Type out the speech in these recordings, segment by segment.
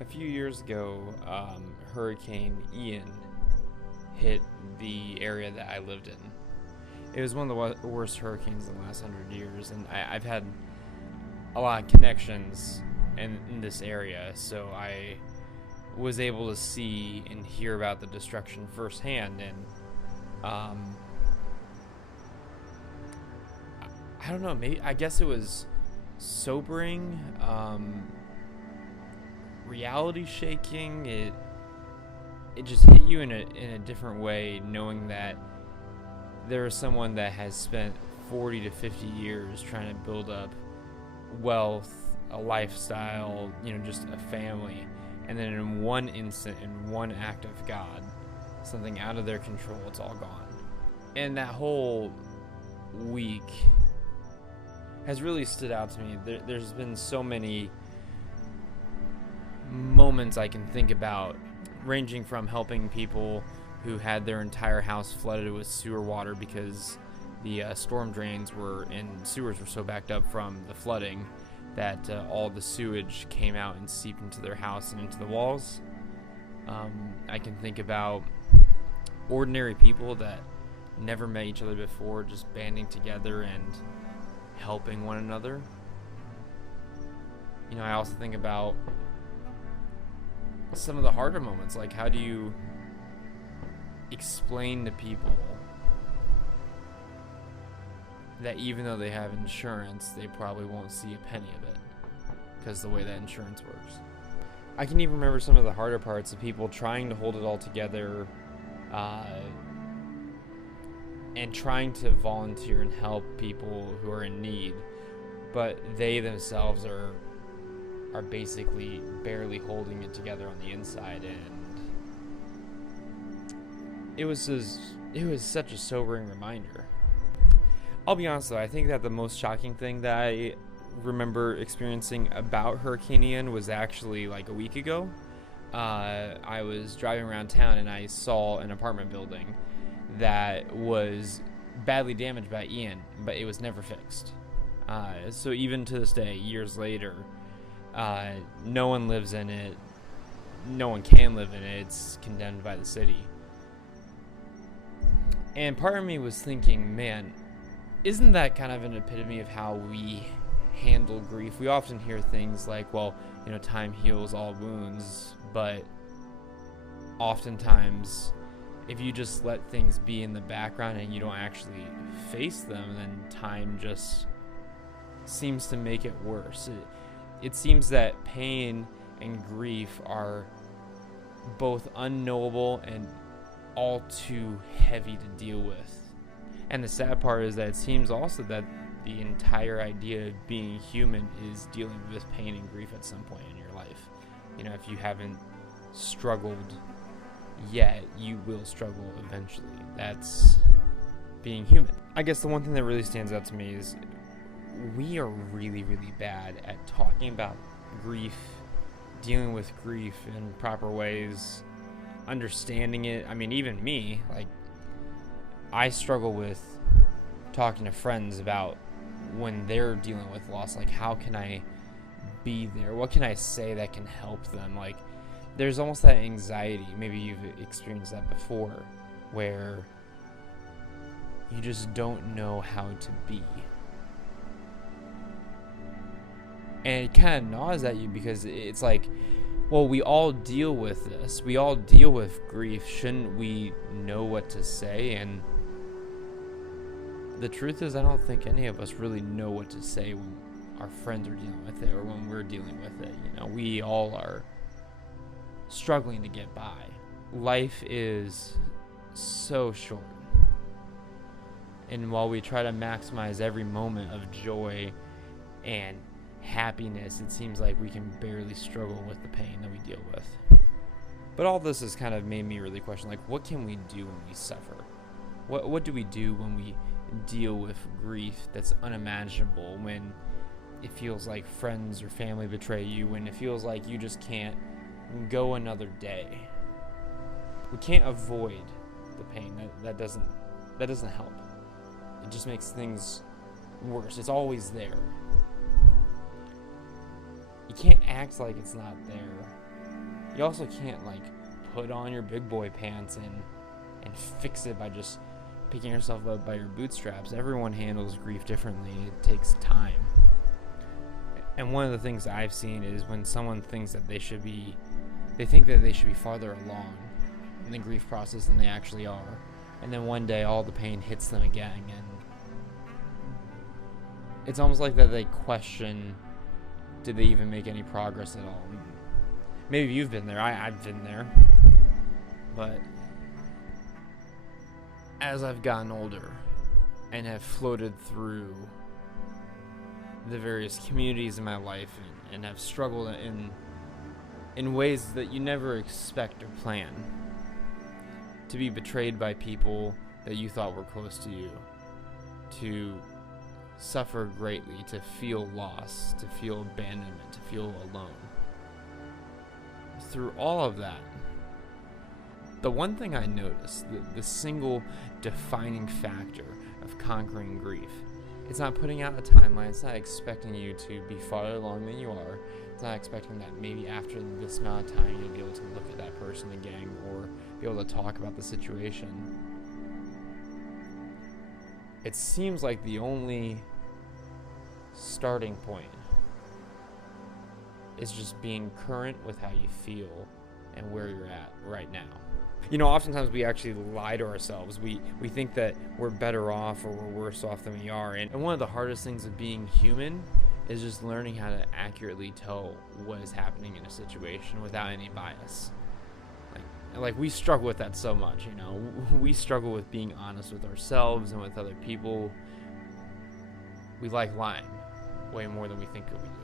A few years ago, Hurricane Ian hit the area that I lived in. It was one of the worst hurricanes in the last 100 years, and I've had a lot of connections in this area, so I was able to see and hear about the destruction firsthand. And I don't know, maybe I guess it was sobering, reality shaking. It just hit you in a different way, knowing that there is someone that has spent 40 to 50 years trying to build up wealth, a lifestyle, just a family, and then in one instant, in one act of God, something out of their control, it's all gone. And that whole week has really stood out to me. There's been so many moments I can think about, ranging from helping people who had their entire house flooded with sewer water because the storm drains and sewers were so backed up from the flooding that all the sewage came out and seeped into their house and into the walls. I can think about ordinary people that never met each other before just banding together and helping one another. I also think about some of the harder moments, like how do you explain to people that even though they have insurance, they probably won't see a penny of it because the way that insurance works. I can even remember some of the harder parts of people trying to hold it all together, and trying to volunteer and help people who are in need, but they themselves are basically barely holding it together on the inside. And it was such a sobering reminder. I'll be honest though, I think that the most shocking thing that I remember experiencing about Hurricane Ian was actually like a week ago. I was driving around town and I saw an apartment building that was badly damaged by Ian, but it was never fixed. So even to this day, years later, no one lives in it. No one can live in it. It's condemned by the city. And part of me was thinking, man, isn't that kind of an epitome of how we handle grief? We often hear things like, well, time heals all wounds, but oftentimes if you just let things be in the background and you don't actually face them, then time just seems to make it worse. It seems that pain and grief are both unknowable and all too heavy to deal with. And the sad part is that it seems also that the entire idea of being human is dealing with pain and grief at some point in your life. If you haven't struggled yet, you will struggle eventually. That's being human. I guess the one thing that really stands out to me is we are really, really bad at talking about grief, dealing with grief in proper ways, understanding it. I mean, even me, I struggle with talking to friends about when they're dealing with loss. How can I be there? What can I say that can help them? There's almost that anxiety. Maybe you've experienced that before, where you just don't know how to be. And it kind of gnaws at you because it's like, well, we all deal with this. We all deal with grief. Shouldn't we know what to say? And the truth is, I don't think any of us really know what to say when our friends are dealing with it or when we're dealing with it. We all are struggling to get by. Life is so short. And while we try to maximize every moment of joy and happiness, it seems like we can barely struggle with the pain that we deal with. But all this has kind of made me really question, what can we do when we suffer? What do we do when we deal with grief that's unimaginable, when it feels like friends or family betray you, when it feels like you just can't go another day? We can't avoid the pain. That doesn't help. It just makes things worse. It's always there. You can't act like it's not there. you also can't like put on your big boy pants and fix it by just picking yourself up by your bootstraps. Everyone handles grief differently. It takes time. And one of the things I've seen is when someone thinks that they think that they should be farther along in the grief process than they actually are. And then one day all the pain hits them again, and it's almost like that they question, did they even make any progress at all? Maybe you've been there. I've been there. But as I've gotten older and have floated through the various communities in my life and have struggled in ways that you never expect or plan, to be betrayed by people that you thought were close to you, to suffer greatly, to feel loss, to feel abandonment, to feel alone. Through all of that, the one thing I noticed, the single defining factor of conquering grief, it's not putting out a timeline. It's not expecting you to be farther along than you are. It's not expecting that maybe after this amount of time you'll be able to look at that person again or be able to talk about the situation. It seems like the only starting point is just being current with how you feel and where you're at right now. You know, oftentimes we actually lie to ourselves. We think that we're better off or we're worse off than we are. And one of the hardest things of being human is just learning how to accurately tell what is happening in a situation without any bias. Like we struggle with that so much, you know. We struggle with being honest with ourselves and with other people. We like lying way more than we think that we do.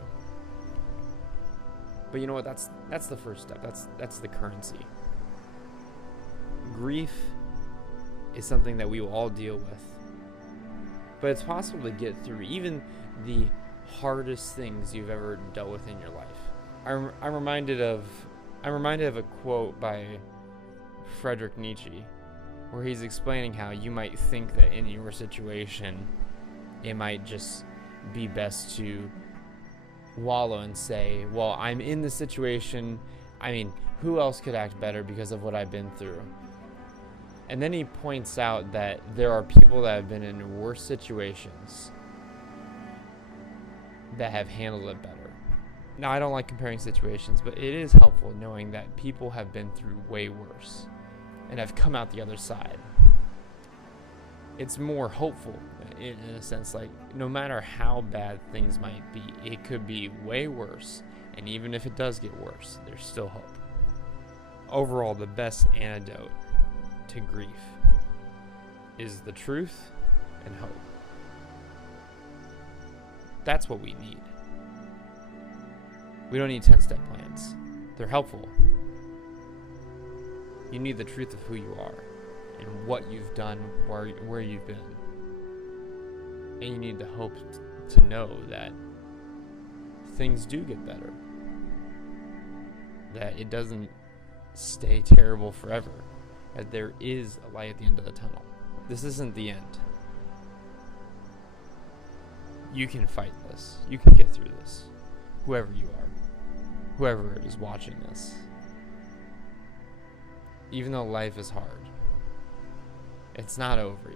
But you know what? That's the first step. That's the currency. Grief is something that we will all deal with, but it's possible to get through even the hardest things you've ever dealt with in your life. I'm reminded of a quote by Friedrich Nietzsche, where he's explaining how you might think that in your situation, it might just be best to wallow and say, well, I'm in the situation. I mean, who else could act better because of what I've been through? And then he points out that there are people that have been in worse situations that have handled it better. Now, I don't like comparing situations, but it is helpful knowing that people have been through way worse and have come out the other side. It's more hopeful in a sense, like no matter how bad things might be, it could be way worse. And even if it does get worse, there's still hope. Overall, the best antidote to grief is the truth and hope. That's what we need. We don't need 10-step plans. They're helpful. You need the truth of who you are and what you've done, where you've been. And you need the hope to know that things do get better. That it doesn't stay terrible forever. That there is a light at the end of the tunnel. This isn't the end. You can fight this. You can get through this. Whoever you are. Whoever is watching this. Even though life is hard, it's not over